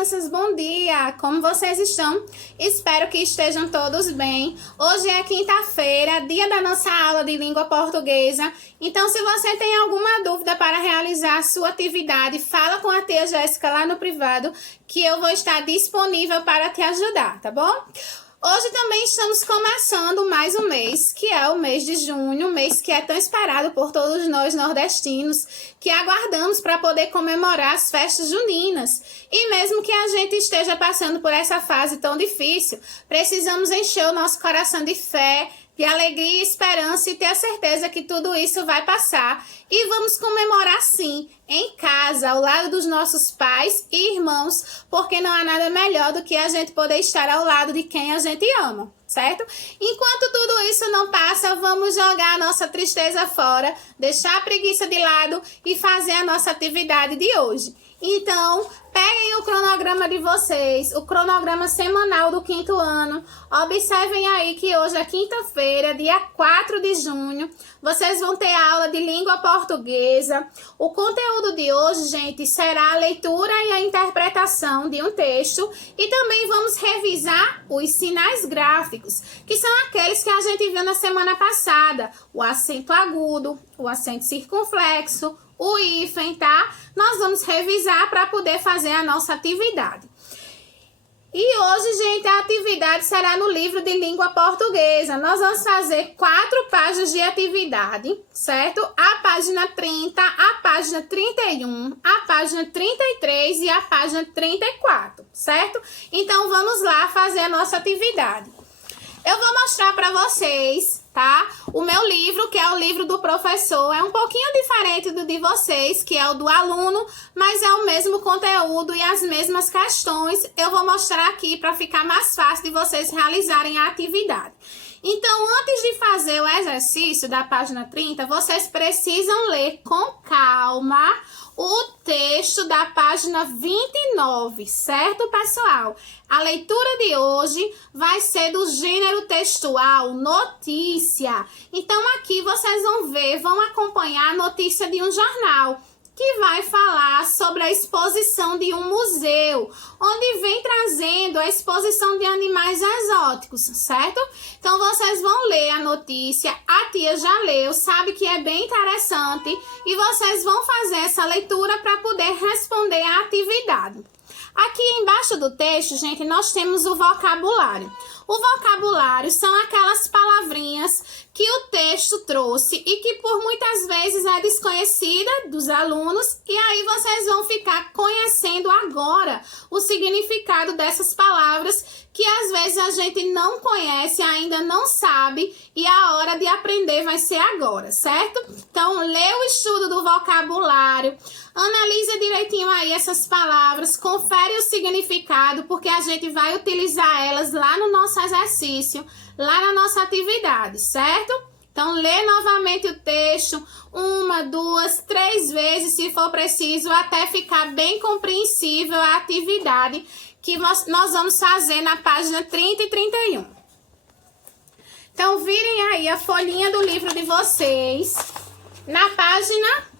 crianças, bom dia! Como vocês estão? Espero que estejam todos bem. Hoje é quinta-feira, dia da nossa aula de língua portuguesa. Então, se você tem alguma dúvida para realizar a sua atividade, fala com a tia Jéssica lá no privado, que eu vou estar disponível para te ajudar, tá bom? Hoje também estamos começando mais um mês, que é o mês de junho, um mês que é tão esperado por todos nós nordestinos, que aguardamos para poder comemorar as festas juninas. E mesmo que a gente esteja passando por essa fase tão difícil, precisamos encher o nosso coração de fé, de alegria e esperança e ter a certeza que tudo isso vai passar. E vamos comemorar sim, em casa, ao lado dos nossos pais e irmãos, porque não há nada melhor do que a gente poder estar ao lado de quem a gente ama, certo? Enquanto tudo isso não passa, vamos jogar a nossa tristeza fora, deixar a preguiça de lado e fazer a nossa atividade de hoje. Então, peguem o cronograma de vocês, o cronograma semanal do quinto ano. Observem aí que hoje é quinta-feira, dia 4 de junho. Vocês vão ter aula de língua portuguesa. O conteúdo de hoje, gente, será a leitura e a interpretação de um texto. E também vamos revisar os sinais gráficos, que são aqueles que a gente viu na semana passada. O acento agudo, o acento circunflexo, o hífen, tá? Nós vamos revisar para poder fazer a nossa atividade. E hoje, gente, a atividade será no livro de língua portuguesa. Nós vamos fazer 4 páginas de atividade, certo? A página 30, a página 31, a página 33 e a página 34, certo? Então, vamos lá fazer a nossa atividade. Eu vou mostrar para vocês, tá? O meu livro, que é o livro do professor, é um pouquinho diferente do de vocês, que é o do aluno, mas é o mesmo conteúdo e as mesmas questões. Eu vou mostrar aqui para ficar mais fácil de vocês realizarem a atividade. Então, antes de fazer o exercício da página 30, vocês precisam ler com calma o texto da página 29, certo, pessoal? A leitura de hoje vai ser do gênero textual notícia. Então, aqui vocês vão acompanhar a notícia de um jornal, que vai falar sobre a exposição de um museu, onde vem trazendo a exposição de animais exóticos, certo? Então, vocês vão ler a notícia, a tia já leu, sabe que é bem interessante, e vocês vão fazer essa leitura para poder responder à atividade. Aqui embaixo do texto, gente, nós temos o vocabulário. O vocabulário são aquelas palavrinhas que o texto trouxe e que por muitas vezes é desconhecida dos alunos, e aí vocês vão ficar conhecendo agora o significado dessas palavras que às vezes a gente não conhece, ainda não sabe, e a hora de aprender vai ser agora, certo? Então, lê o estudo do vocabulário, analisa direitinho aí essas palavras, confere o significado, porque a gente vai utilizar elas lá no nosso exercício, lá na nossa atividade, certo? Então, lê novamente o texto 1, 2, 3 vezes, se for preciso, até ficar bem compreensível a atividade que nós vamos fazer na página 30 e 31. Então, virem aí a folhinha do livro de vocês, na página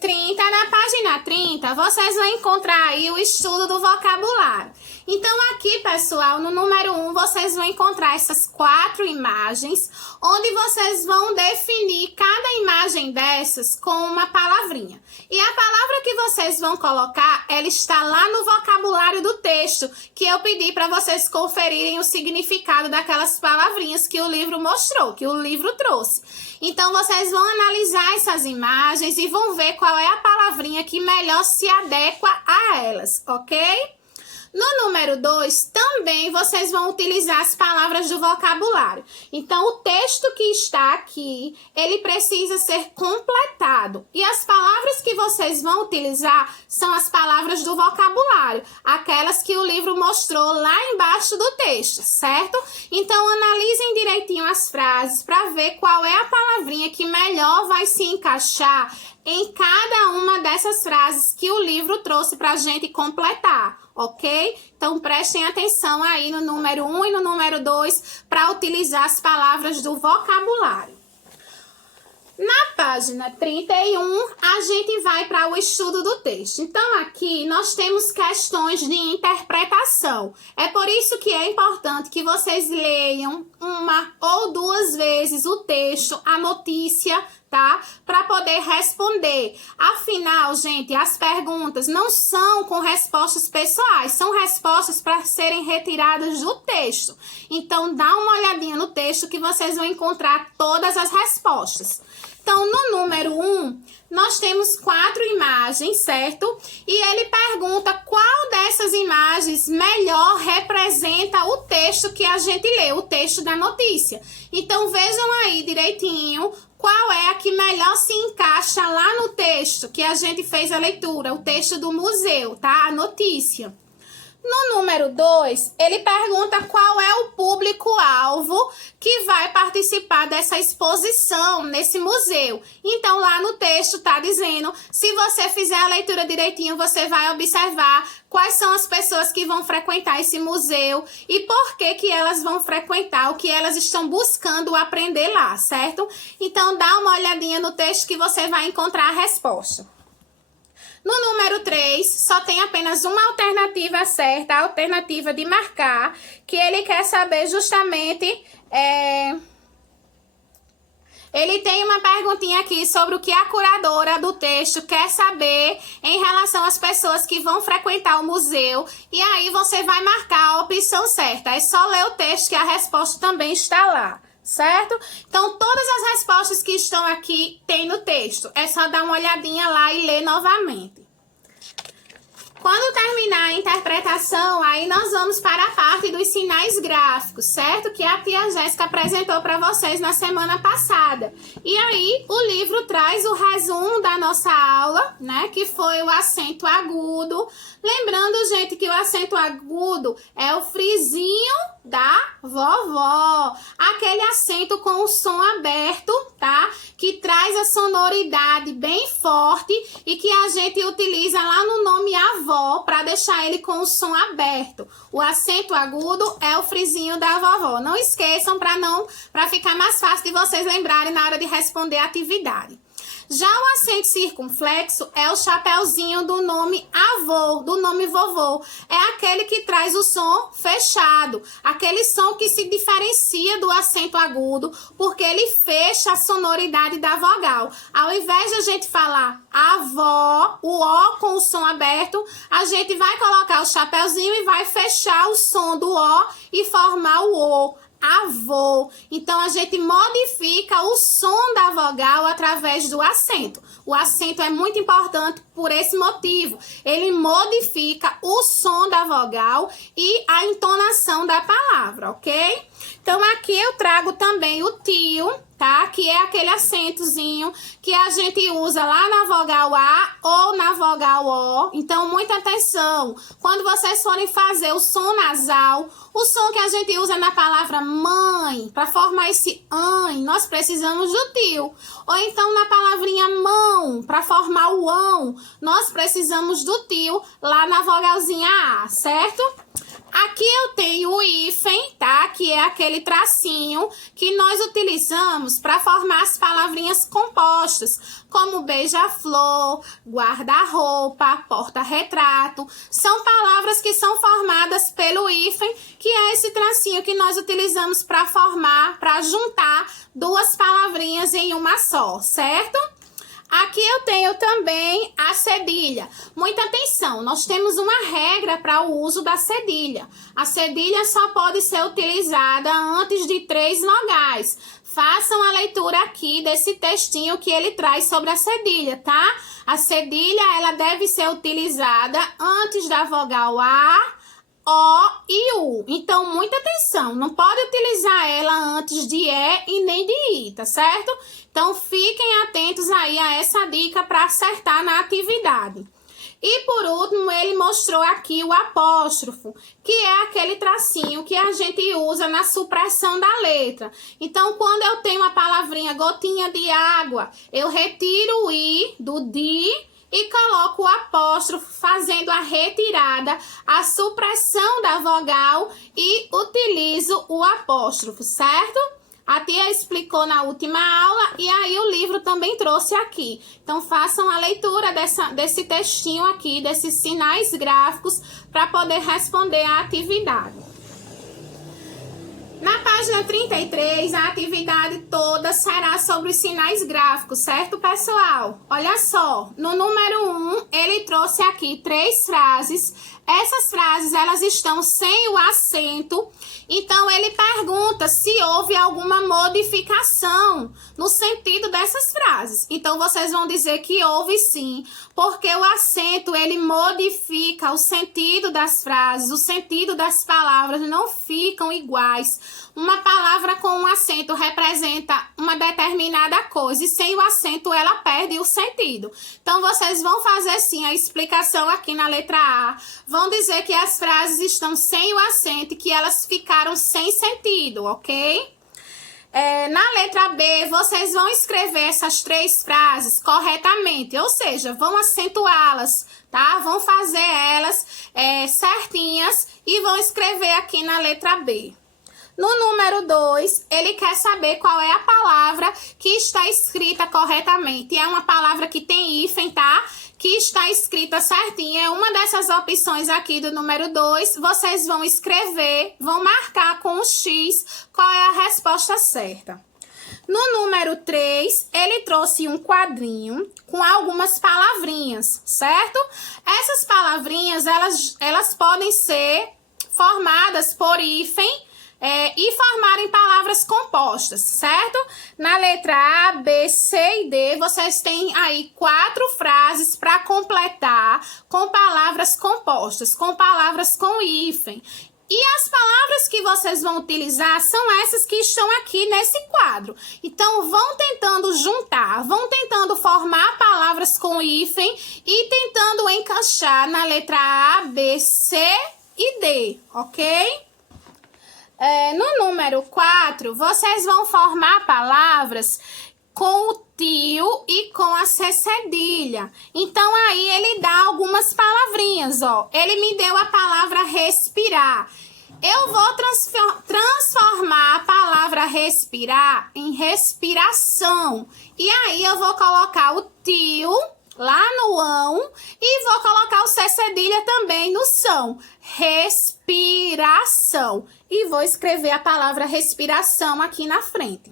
30, na página 30, vocês vão encontrar aí o estudo do vocabulário. Então, aqui, pessoal, no número 1, vocês vão encontrar essas 4 imagens, onde vocês vão definir cada imagem dessas com uma palavrinha. E a palavra que vocês vão colocar, ela está lá no vocabulário do texto, que eu pedi para vocês conferirem o significado daquelas palavrinhas que o livro mostrou, que o livro trouxe. Então, vocês vão analisar essas imagens e vão ver qual é a palavrinha que melhor se adequa a elas, ok? No número 2, também vocês vão utilizar as palavras do vocabulário. Então, o texto que está aqui, ele precisa ser completado. E as palavras que vocês vão utilizar são as palavras do vocabulário, aquelas que o livro mostrou lá embaixo do texto, certo? Então, analisem direitinho as frases para ver qual é a palavrinha que melhor vai se encaixar em cada uma dessas frases que o livro trouxe para a gente completar, ok? Então, prestem atenção aí no número 1 e no número 2 para utilizar as palavras do vocabulário. Na página 31, a gente vai para o estudo do texto. Então, aqui nós temos questões de interpretação. É por isso que é importante que vocês leiam uma ou duas vezes o texto, a notícia, tá? Para poder responder. Afinal, gente, as perguntas não são com respostas pessoais, são respostas para serem retiradas do texto. Então, dá uma olhadinha no texto que vocês vão encontrar todas as respostas. Então, no número 1, nós temos 4 imagens, certo? E ele pergunta qual dessas imagens melhor representa o texto que a gente lê, o texto da notícia. Então, vejam aí direitinho qual é a que melhor se encaixa lá no texto que a gente fez a leitura, o texto do museu, tá? A notícia. No número 2, ele pergunta qual é o público-alvo que vai participar dessa exposição nesse museu. Então, lá no texto tá dizendo, se você fizer a leitura direitinho, você vai observar quais são as pessoas que vão frequentar esse museu e por que que elas vão frequentar, o que elas estão buscando aprender lá, certo? Então, dá uma olhadinha no texto que você vai encontrar a resposta. No número 3, só tem apenas uma alternativa certa, a alternativa de marcar, que ele quer saber justamente... Ele tem uma perguntinha aqui sobre o que a curadora do texto quer saber em relação às pessoas que vão frequentar o museu. E aí você vai marcar a opção certa. É só ler o texto que a resposta também está lá. Certo? Então, todas as respostas que estão aqui tem no texto. É só dar uma olhadinha lá e ler novamente. Quando terminar a interpretação, aí nós vamos para a parte dos sinais gráficos, certo? Que a tia Jéssica apresentou para vocês na semana passada. E aí, o livro traz o resumo da nossa aula, né? Que foi o acento agudo. Lembrando, gente, que o acento agudo é o frisinho da vovó. Aquele acento com o som aberto, tá? Que traz a sonoridade bem forte e que a gente utiliza lá no nome avó para deixar ele com o som aberto. O acento agudo é o frisinho da vovó. Não esqueçam para ficar mais fácil de vocês lembrarem na hora de responder a atividade. Já o acento circunflexo é o chapeuzinho do nome avô, do nome vovô. É aquele que traz o som fechado, aquele som que se diferencia do acento agudo, porque ele fecha a sonoridade da vogal. Ao invés de a gente falar avó, o O com o som aberto, a gente vai colocar o chapeuzinho e vai fechar o som do O e formar o O. Avô. Então, a gente modifica o som da vogal através do acento. O acento é muito importante por esse motivo. Ele modifica o som da vogal e a entonação da palavra, ok? Então, aqui eu trago também o tio, tá? Que é aquele acentozinho que a gente usa lá na vogal A ou na vogal O. Então, muita atenção. Quando vocês forem fazer o som nasal, o som que a gente usa na palavra mãe, para formar esse an, nós precisamos do tio. Ou então, na palavrinha mão, para formar o ão, nós precisamos do tio lá na vogalzinha A, certo? Aqui eu tenho o hífen, tá? Que é aquele tracinho que nós utilizamos para formar as palavrinhas compostas, como beija-flor, guarda-roupa, porta-retrato. São palavras que são formadas pelo hífen, que é esse tracinho que nós utilizamos para formar, para juntar duas palavrinhas em uma só, certo? Aqui eu tenho também a cedilha. Muita atenção, nós temos uma regra para o uso da cedilha. A cedilha só pode ser utilizada antes de 3 vogais. Façam a leitura aqui desse textinho que ele traz sobre a cedilha, tá? A cedilha, ela deve ser utilizada antes da vogal A, O e U. Então, muita atenção, não pode utilizar ela antes de E e nem de I, tá certo? Então, fiquem atentos aí a essa dica para acertar na atividade. E, por último, ele mostrou aqui o apóstrofo, que é aquele tracinho que a gente usa na supressão da letra. Então, quando eu tenho a palavrinha gotinha de água, eu retiro o I do di e coloco o apóstrofo, fazendo a retirada, a supressão da vogal e utilizo o apóstrofo, certo? A tia explicou na última aula e aí o livro também trouxe aqui. Então, façam a leitura desse textinho aqui, desses sinais gráficos, para poder responder a atividade. Na página 33, a atividade toda será sobre os sinais gráficos, certo, pessoal? Olha só, no número 1, ele trouxe aqui 3 frases. Essas frases, elas estão sem o acento, então ele pergunta se houve alguma modificação no sentido dessas frases. Então, vocês vão dizer que houve sim, porque o acento, ele modifica o sentido das frases, o sentido das palavras não ficam iguais. Uma palavra com um acento representa uma determinada coisa e sem o acento ela perde o sentido. Então, vocês vão fazer sim a explicação aqui na letra A. Vão dizer que as frases estão sem o acento e que elas ficaram sem sentido, ok? Na letra B, vocês vão escrever essas 3 frases corretamente, ou seja, vão acentuá-las, tá? Vão fazer elas certinhas e vão escrever aqui na letra B. No número 2, ele quer saber qual é a palavra que está escrita corretamente. É uma palavra que tem hífen, tá? Que está escrita certinha. É uma dessas opções aqui do número 2. Vocês vão escrever, vão marcar com o X qual é a resposta certa. No número 3, ele trouxe um quadrinho com algumas palavrinhas, certo? Essas palavrinhas, elas podem ser formadas por hífen, e formarem palavras compostas, certo? Na letra A, B, C e D, vocês têm aí 4 frases para completar com palavras compostas, com palavras com hífen. E as palavras que vocês vão utilizar são essas que estão aqui nesse quadro. Então, vão tentando juntar, vão tentando formar palavras com hífen e tentando encaixar na letra A, B, C e D, ok? No número 4, vocês vão formar palavras com o tio e com a C cedilha. Então, aí ele dá algumas palavrinhas, ó. Ele me deu a palavra respirar. Eu vou transformar a palavra respirar em respiração. E aí, eu vou colocar o tio lá no ão e vou colocar o C cedilha também no são. Respiração. E vou escrever a palavra respiração aqui na frente.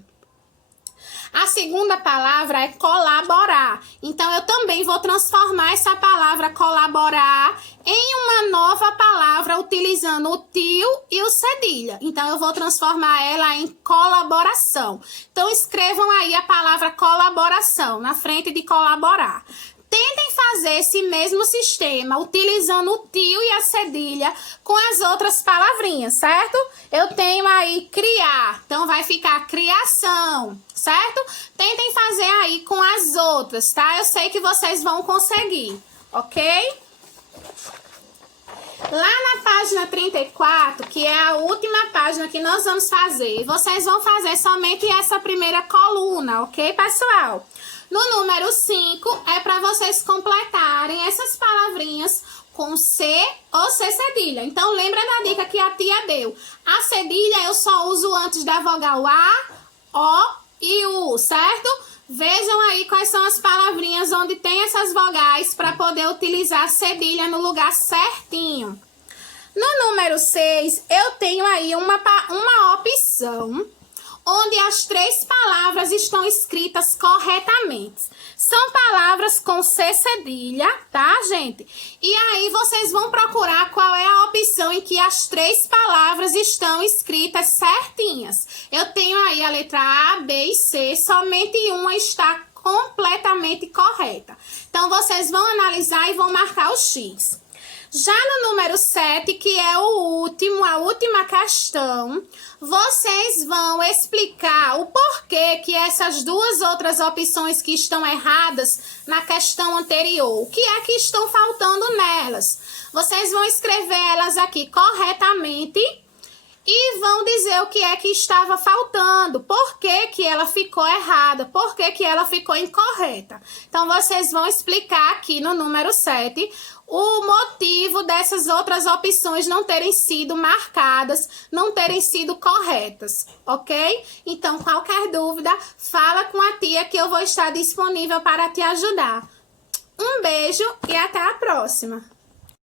A segunda palavra é colaborar. Então, eu também vou transformar essa palavra colaborar em uma nova palavra utilizando o tio e o cedilha. Então, eu vou transformar ela em colaboração. Então, escrevam aí a palavra colaboração na frente de colaborar. Tentem fazer esse mesmo sistema, utilizando o tio e a cedilha com as outras palavrinhas, certo? Eu tenho aí criar, então vai ficar criação, certo? Tentem fazer aí com as outras, tá? Eu sei que vocês vão conseguir, ok? Lá na página 34, que é a última página que nós vamos fazer, vocês vão fazer somente essa primeira coluna, ok, pessoal? No número 5, é para vocês completarem essas palavrinhas com C ou C cedilha. Então, lembra da dica que a tia deu. A cedilha eu só uso antes da vogal A, O e U, certo? Vejam aí quais são as palavrinhas onde tem essas vogais para poder utilizar a cedilha no lugar certinho. No número 6, eu tenho aí uma opção onde as 3 palavras estão escritas corretamente. São palavras com C cedilha, tá, gente? E aí, vocês vão procurar qual é a opção em que as 3 palavras estão escritas certinhas. Eu tenho aí a letra A, B e C, somente uma está completamente correta. Então, vocês vão analisar e vão marcar o X. Já no número 7, que é o último, a última questão, vocês vão explicar o porquê que essas 2 outras opções que estão erradas na questão anterior, o que é que estão faltando nelas. Vocês vão escrever elas aqui corretamente e vão dizer o que é que estava faltando, por que que ela ficou errada, por que que ela ficou incorreta. Então, vocês vão explicar aqui no número 7 o motivo motivo dessas outras opções não terem sido marcadas, não terem sido corretas, ok? Então, qualquer dúvida, fala com a tia que eu vou estar disponível para te ajudar. Um beijo e até a próxima!